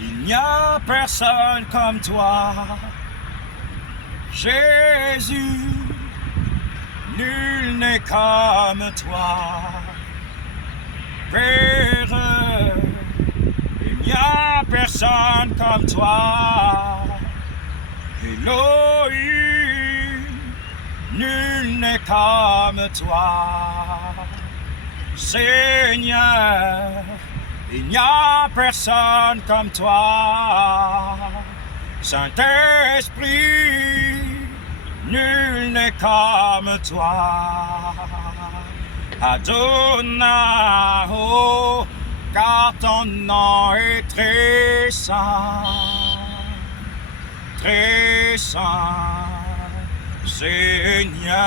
Il n'y a personne comme toi, Jésus, nul n'est comme toi, Père, il n'y a personne comme toi, Elohim, nul n'est comme toi, Seigneur, il n'y a personne comme toi, Saint-Esprit, nul n'est comme toi, Adonai, oh, car ton nom est très saint, Seigneur,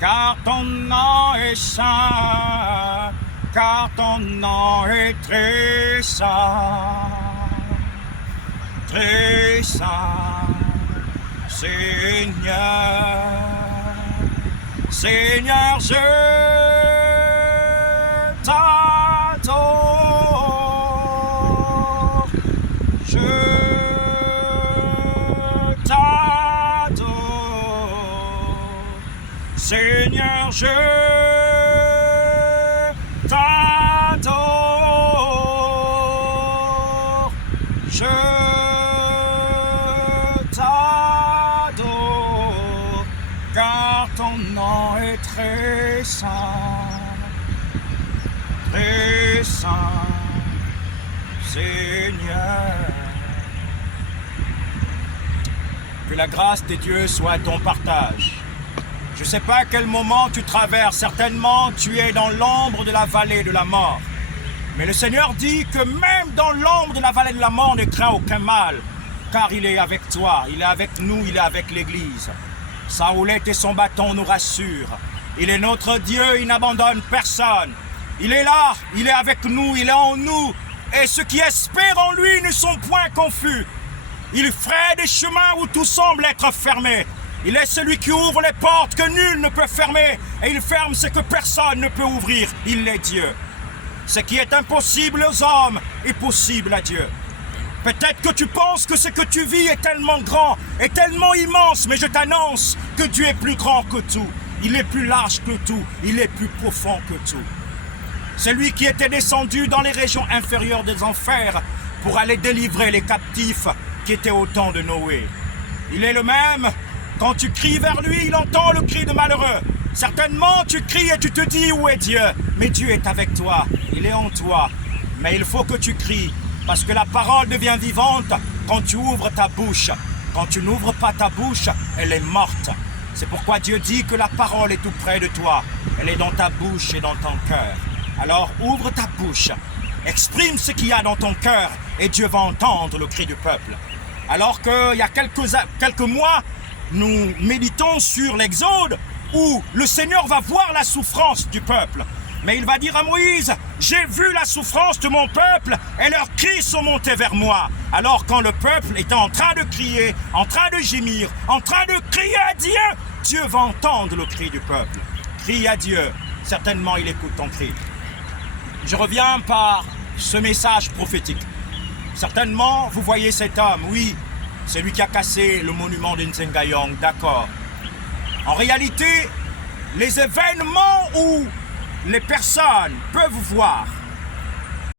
car ton nom est saint, car ton nom est très saint, Seigneur, je t'adore, Seigneur, je t'adore, car ton nom est très saint, Seigneur. Que la grâce de Dieu soit à ton partage. Je ne sais pas à quel moment tu traverses, certainement tu es dans l'ombre de la vallée de la mort. Mais le Seigneur dit que même dans l'ombre de la vallée de la mort, ne crains aucun mal, car il est avec toi, il est avec nous, il est avec l'Église. Sa houlette et son bâton nous rassurent. Il est notre Dieu, il n'abandonne personne. Il est là, il est avec nous, il est en nous. Et ceux qui espèrent en lui ne sont point confus. Il fraye des chemins où tout semble être fermé. Il est celui qui ouvre les portes que nul ne peut fermer. Et il ferme ce que personne ne peut ouvrir. Il est Dieu. Ce qui est impossible aux hommes est possible à Dieu. Peut-être que tu penses que ce que tu vis est tellement grand, est tellement immense, mais je t'annonce que Dieu est plus grand que tout. Il est plus large que tout. Il est plus profond que tout. C'est lui qui était descendu dans les régions inférieures des enfers pour aller délivrer les captifs qui étaient au temps de Noé. Il est le même. Quand tu cries vers lui, il entend le cri de malheureux. Certainement, tu cries et tu te dis où est Dieu. Mais Dieu est avec toi. Il est en toi. Mais il faut que tu cries. Parce que la parole devient vivante quand tu ouvres ta bouche. Quand tu n'ouvres pas ta bouche, elle est morte. C'est pourquoi Dieu dit que la parole est tout près de toi. Elle est dans ta bouche et dans ton cœur. Alors ouvre ta bouche. Exprime ce qu'il y a dans ton cœur et Dieu va entendre le cri du peuple. Alors qu'il y a quelques mois, nous méditons sur l'Exode où le Seigneur va voir la souffrance du peuple. Mais il va dire à Moïse, j'ai vu la souffrance de mon peuple et leurs cris sont montés vers moi. Alors quand le peuple était en train de crier, en train de gémir, en train de crier à Dieu, Dieu va entendre le cri du peuple. Crie à Dieu, certainement il écoute ton cri. Je reviens par ce message prophétique. Certainement vous voyez cet homme, oui, c'est lui qui a cassé le monument d'Nsengayong, d'accord. En réalité, les événements où les personnes peuvent voir